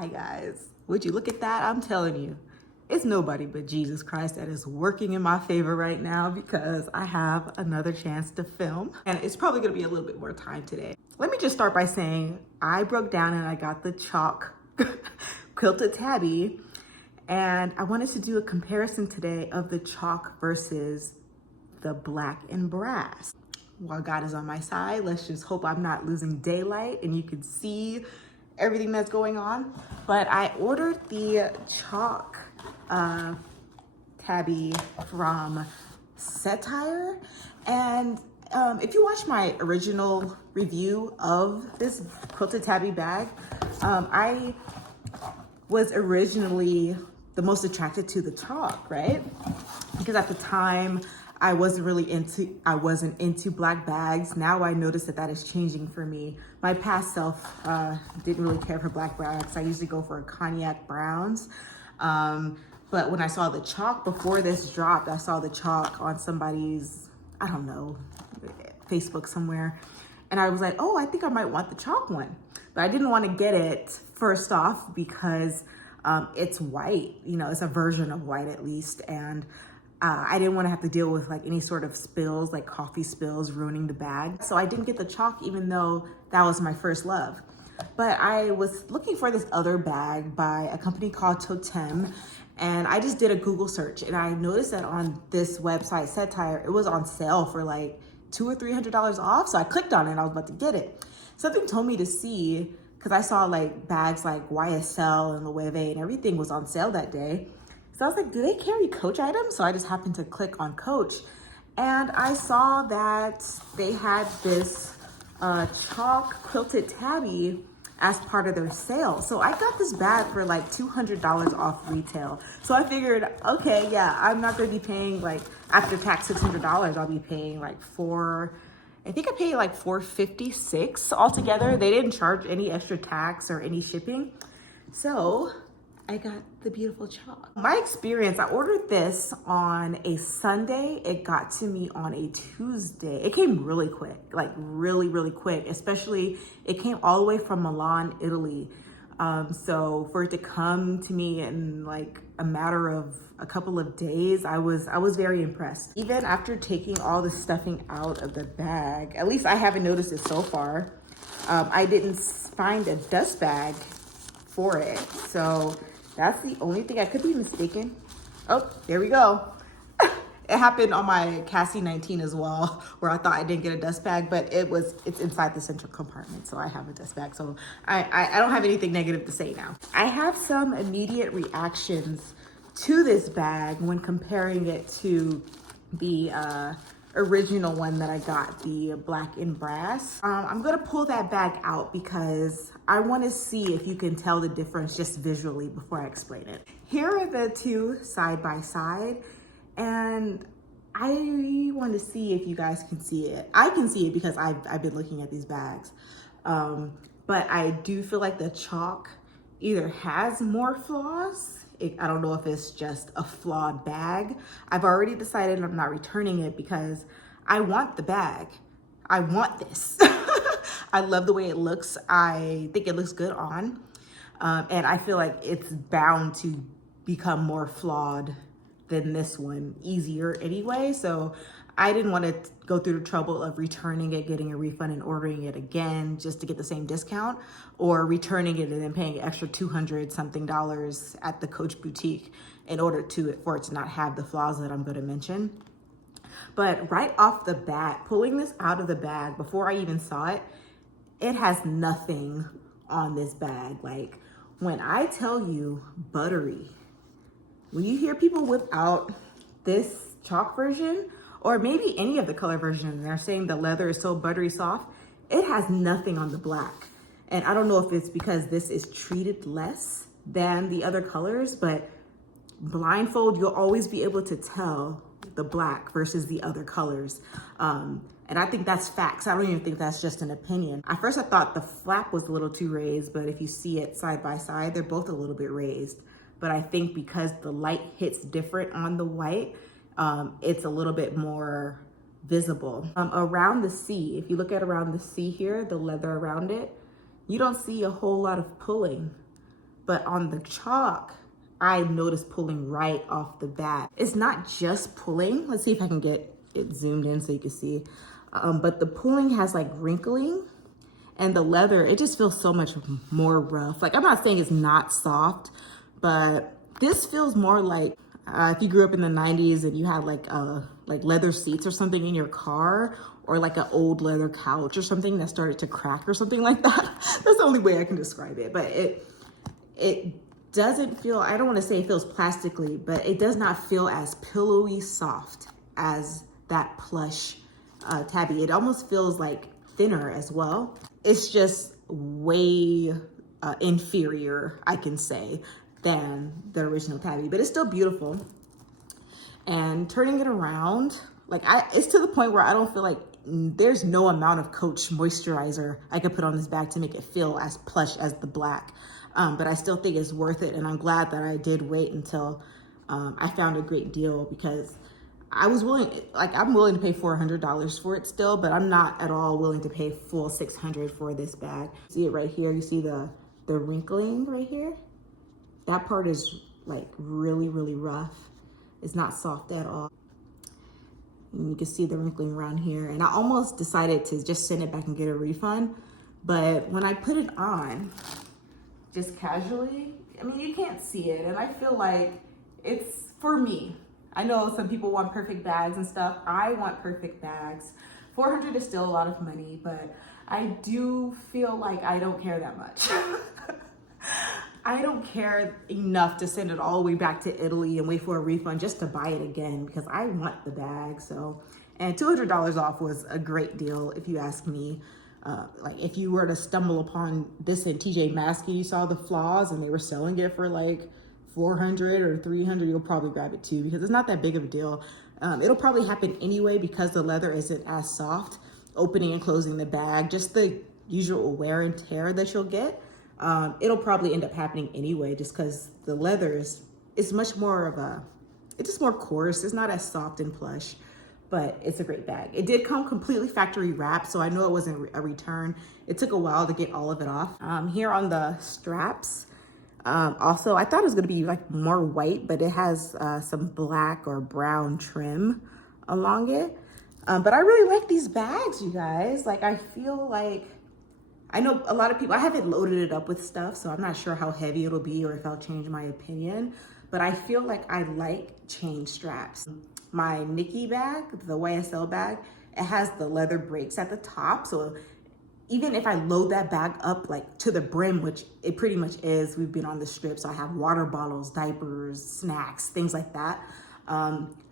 Hi guys, would you look at that? I'm telling you, it's nobody but Jesus Christ that is working in my favor right now because I have another chance to film and it's probably gonna be a little bit more time today. Let me just start by saying I broke down and I got the chalk quilted tabby, and I wanted to do a comparison today of the chalk versus the black and brass. While God is on my side, let's just hope I'm not losing daylight and you can see everything that's going on. But I ordered the chalk tabby from CETTIRE, and if you watch my original review of this quilted tabby bag, I was originally the most attracted to the chalk, right? Because at the time I wasn't into black bags. Now I notice that is changing for me. My past self didn't really care for black bags. I usually go for cognac browns. But when I saw the chalk before this dropped, I saw the chalk on somebody's, I don't know, Facebook somewhere. And I was like, oh, I think I might want the chalk one. But I didn't want to get it first off because it's white, you know, it's a version of white at least. And I didn't want to have to deal with like any sort of spills, like coffee spills ruining the bag. So I didn't get the chalk even though that was my first love. But I was looking for this other bag by a company called Totem, and I just did a Google search and I noticed that on this website, CETTIRE, it was on sale for like $200 or $300 off. So I clicked on it and I was about to get it. Something told me to see, because I saw like bags like YSL and Loewe and everything was on sale that day. So I was like, do they carry Coach items? So I just happened to click on Coach and I saw that they had this chalk quilted tabby as part of their sale. So I got this bag for like $200 off retail. So I figured, okay, yeah, I'm not gonna be paying like after tax $600. I'll be paying like I think I paid like $456 altogether. They didn't charge any extra tax or any shipping. So I got the beautiful chalk. My experience, I ordered this on a Sunday. It got to me on a Tuesday. It came really quick, like really, really quick, especially it came all the way from Milan, Italy. So for it to come to me in like a matter of a couple of days, I was very impressed. Even after taking all the stuffing out of the bag, at least I haven't noticed it so far, I didn't find a dust bag for it. So that's the only thing. I could be mistaken. Oh, there we go. It happened on my Cassie 19 as well, where I thought I didn't get a dust bag, but it's inside the central compartment, so I have a dust bag. So I don't have anything negative to say now. I have some immediate reactions to this bag when comparing it to the original one that I got, the black and brass. I'm gonna pull that bag out because I wanna see if you can tell the difference just visually before I explain it. Here are the two side by side, and I want to see if you guys can see it. I can see it because I've been looking at these bags. But I do feel like the chalk either has more flaws. I don't know if it's just a flawed bag. I've already decided I'm not returning it because I want the bag. I want this. I love the way it looks. I think it looks good on. And I feel like it's bound to become more flawed than this one, easier anyway. So I didn't want to go through the trouble of returning it, getting a refund and ordering it again just to get the same discount, or returning it and then paying an extra $200 something at the Coach boutique in order for it to not have the flaws that I'm going to mention. But right off the bat, pulling this out of the bag before I even saw it, it has nothing on this bag. Like when I tell you buttery, when you hear people whip out this chalk version, or maybe any of the color versions, and they're saying the leather is so buttery soft, it has nothing on the black. And I don't know if it's because this is treated less than the other colors, but blindfold, you'll always be able to tell the black versus the other colors. And I think that's facts. I don't even think that's just an opinion. At first I thought the flap was a little too raised, but if you see it side by side, they're both a little bit raised. But I think because the light hits different on the white, it's a little bit more visible. Around the C, if you look at around the C here, the leather around it, you don't see a whole lot of pulling. but on the chalk, I noticed pulling right off the bat. It's not just pulling. Let's see if I can get it zoomed in so you can see. But the pulling has like wrinkling, and the leather, it just feels so much more rough. Like, I'm not saying it's not soft, but this feels more like if you grew up in the 90s and you had like leather seats or something in your car, or like an old leather couch or something that started to crack or something like that. That's the only way I can describe it. But it doesn't feel, I don't want to say it feels plastically, but it does not feel as pillowy soft as that plush tabby. It almost feels like thinner as well. It's just way inferior, I can say, than the original tabby, but it's still beautiful. And turning it around, like it's to the point where I don't feel like there's no amount of Coach moisturizer I could put on this bag to make it feel as plush as the black. But I still think it's worth it. And I'm glad that I did wait until I found a great deal, because I was willing, like I'm willing to pay $400 for it still, but I'm not at all willing to pay full $600 for this bag. See it right here? You see the wrinkling right here? That part is like really, really rough. It's not soft at all. And you can see the wrinkling around here. And I almost decided to just send it back and get a refund. But when I put it on, just casually, I mean, you can't see it. And I feel like it's for me. I know some people want perfect bags and stuff. I want perfect bags. $400 is still a lot of money, but I do feel like I don't care that much. I don't care enough to send it all the way back to Italy and wait for a refund just to buy it again, because I want the bag. So, and $200 off was a great deal if you ask me. Like if you were to stumble upon this in TJ Maxx, you saw the flaws and they were selling it for like $400 or $300, you'll probably grab it too, because it's not that big of a deal. It'll probably happen anyway because the leather isn't as soft. Opening and closing the bag, just the usual wear and tear that you'll get. It'll probably end up happening anyway, just because the leather is much more of it's just more coarse. It's not as soft and plush, but it's a great bag. It did come completely factory wrapped, so I know it wasn't a return. It took a while to get all of it off. Here on the straps, also, I thought it was gonna be like more white, but it has some black or brown trim along it. But I really like these bags, you guys. Like, I feel like, I know a lot of people, I haven't loaded it up with stuff, so I'm not sure how heavy it'll be or if I'll change my opinion, but I feel like I like chain straps. My Nikki bag, the YSL bag, it has the leather brakes at the top, so even if I load that bag up like to the brim, which it pretty much is, we've been on the strip, so I have water bottles, diapers, snacks, things like that.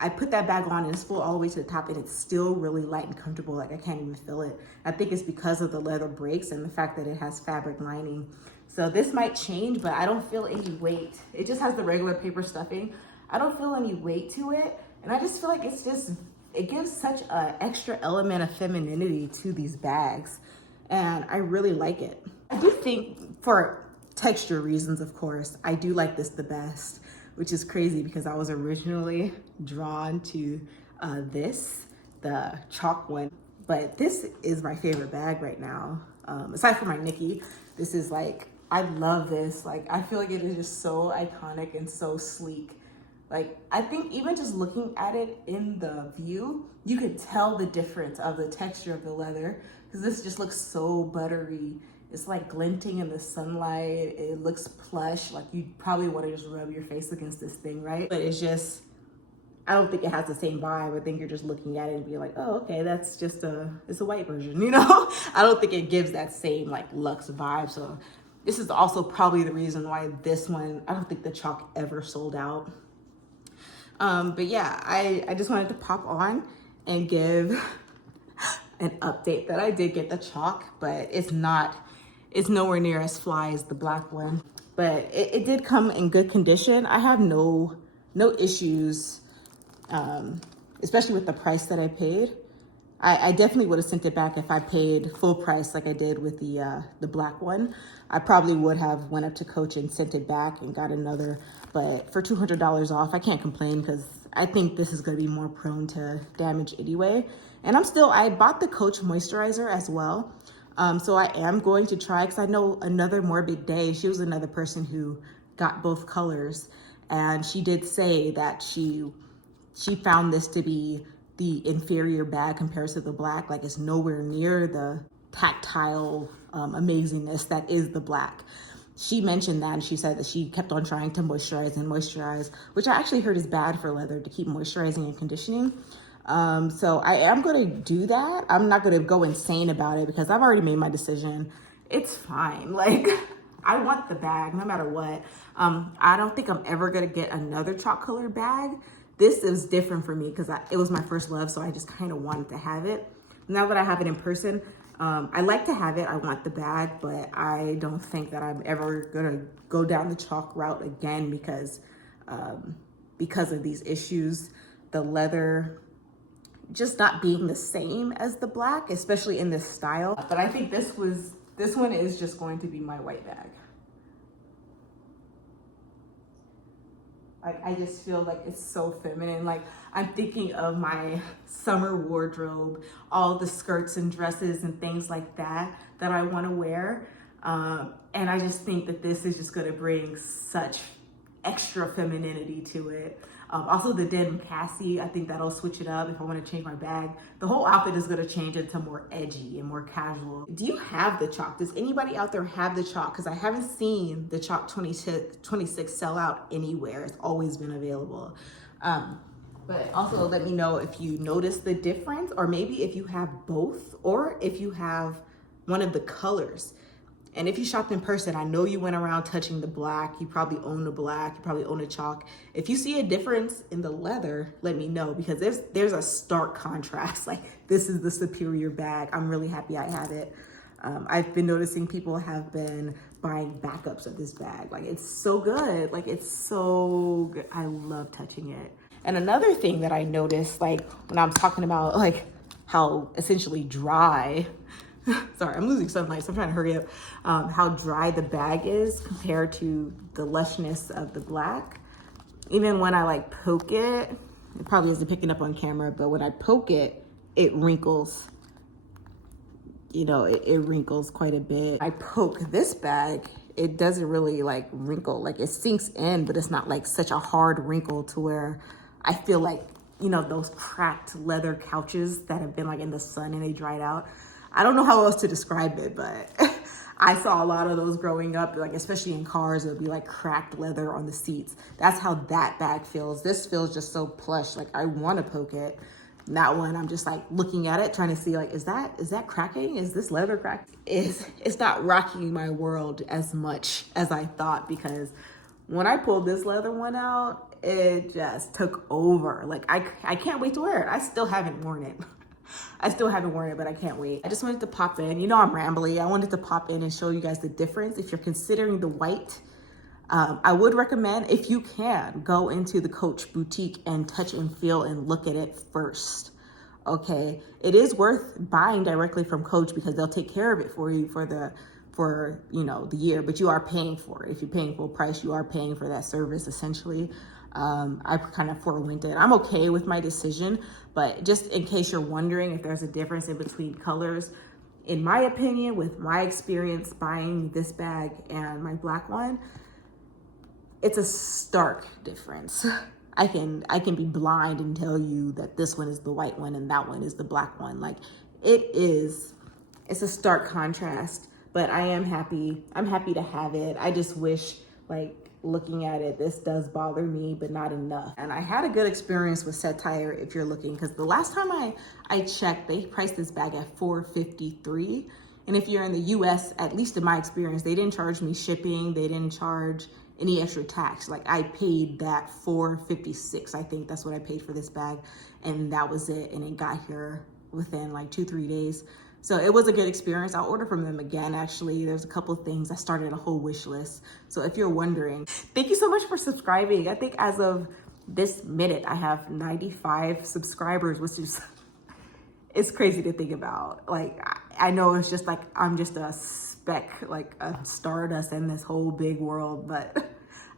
I put that bag on and it's full all the way to the top, and it's still really light and comfortable. Like I can't even feel it. I think it's because of the leather brakes and the fact that it has fabric lining. So this might change, but I don't feel any weight. It just has the regular paper stuffing. I don't feel any weight to it. And I just feel like it gives such an extra element of femininity to these bags. And I really like it. I do think, for texture reasons, of course, I do like this the best, which is crazy because I was originally drawn to the chalk one. But this is my favorite bag right now. Aside from my Nikki, this is like, I love this. Like, I feel like it is just so iconic and so sleek. Like, I think even just looking at it in the view, you could tell the difference of the texture of the leather, because this just looks so buttery. It's like glinting in the sunlight. It looks plush. Like, you probably want to just rub your face against this thing, right? But it's just, I don't think it has the same vibe. I think you're just looking at it and be like, oh, okay, that's just it's a white version, you know? I don't think it gives that same like luxe vibe. So this is also probably the reason why this one, I don't think the chalk ever sold out. But yeah, I just wanted to pop on and give an update that I did get the chalk, but it's nowhere near as fly as the black one. But it did come in good condition. I have no issues, especially with the price that I paid. I definitely would have sent it back if I paid full price like I did with the black one. I probably would have went up to Coach and sent it back and got another, but for $200 off, I can't complain because I think this is gonna be more prone to damage anyway. And I bought the Coach moisturizer as well. So I am going to try, because I know another Morbid Day, she was another person who got both colors, and she did say that she found this to be the inferior bag compared to the black. Like, it's nowhere near the tactile amazingness that is the black. She mentioned that, and she said that she kept on trying to moisturize, which I actually heard is bad for leather, to keep moisturizing and conditioning. So I am gonna do that. I'm not gonna go insane about it because I've already made my decision. It's fine. Like, I want the bag no matter what. I don't think I'm ever gonna get another chalk color bag. This is different for me because it was my first love, so I just kind of wanted to have it. Now that I have it in person, I like to have it. I want the bag, but I don't think that I'm ever gonna go down the chalk route again because of these issues. The leather just not being the same as the black, especially in this style. But I think this one is just going to be my white bag. I just feel like it's so feminine. Like, I'm thinking of my summer wardrobe, all the skirts and dresses and things like that I want to wear. And I just think that this is just going to bring such extra femininity to it. Also the denim Cassie, I think that'll switch it up if I want to change my bag. The whole outfit is going to change into more edgy and more casual. Do you have the chalk? Does anybody out there have the chalk? Because I haven't seen the chalk 26 sell out anywhere. It's always been available. But also let me know if you notice the difference, or maybe if you have both, or if you have one of the colors. And if you shopped in person, I know you went around touching the black. You probably own the black. You probably own a chalk. If you see a difference in the leather, let me know, because there's a stark contrast. Like, this is the superior bag. I'm really happy I have it. I've been noticing people have been buying backups of this bag. Like, it's so good. Like, it's so good. I love touching it. And another thing that I noticed, like, when I'm talking about like how essentially dry, sorry, I'm losing sunlight, so I'm trying to hurry up. How dry the bag is compared to the lushness of the black. Even when I like poke it probably isn't picking up on camera, but when I poke it, it wrinkles. You know, it wrinkles quite a bit. I poke this bag, it doesn't really like wrinkle. Like, it sinks in, but it's not like such a hard wrinkle to where I feel like, you know, those cracked leather couches that have been like in the sun and they dried out. I don't know how else to describe it, but I saw a lot of those growing up, like especially in cars, it would be like cracked leather on the seats. That's how that bag feels. This feels just so plush. Like, I want to poke it. And that one, I'm just like looking at it, trying to see like, is that cracking? Is this leather cracked? It's not rocking my world as much as I thought, because when I pulled this leather one out, it just took over. Like, I can't wait to wear it. I still haven't worn it. But I can't wait. I just wanted to pop in. You know, I'm rambly. I wanted to pop in and show you guys the difference. If you're considering the white, I would recommend, if you can, go into the Coach boutique and touch and feel and look at it first. Okay, it is worth buying directly from Coach because they'll take care of it for you for you know, the year, but you are paying for it. If you're paying full price, you are paying for that service essentially. I kind of forewent it. I'm okay with my decision, but just in case you're wondering if there's a difference in between colors, in my opinion, with my experience buying this bag and my black one, it's a stark difference. I can be blind and tell you that this one is the white one and that one is the black one. Like, it's a stark contrast, but I am happy. I'm happy to have it. I just wish, like, looking at it, this does bother me, but not enough. And I had a good experience with CETTIRE if you're looking, because the last time I checked, they priced this bag at $453. And if you're in the US, at least in my experience, they didn't charge me shipping. They didn't charge any extra tax. Like, I paid that $456. I think that's what I paid for this bag. And that was it. And it got here within like 2-3 days. So it was a good experience. I'll order from them again, actually. There's a couple of things. I started a whole wish list. So if you're wondering, thank you so much for subscribing. I think as of this minute, I have 95 subscribers, which is, it's crazy to think about. Like, I know it's just like, I'm just a speck, like a stardust in this whole big world, but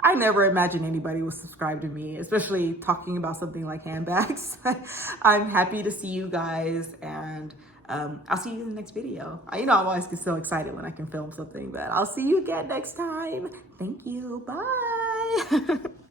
I never imagined anybody would subscribe to me, especially talking about something like handbags. I'm happy to see you guys, and I'll see you in the next video. You know, I'm always get so excited when I can film something, but I'll see you again next time. Thank you. Bye.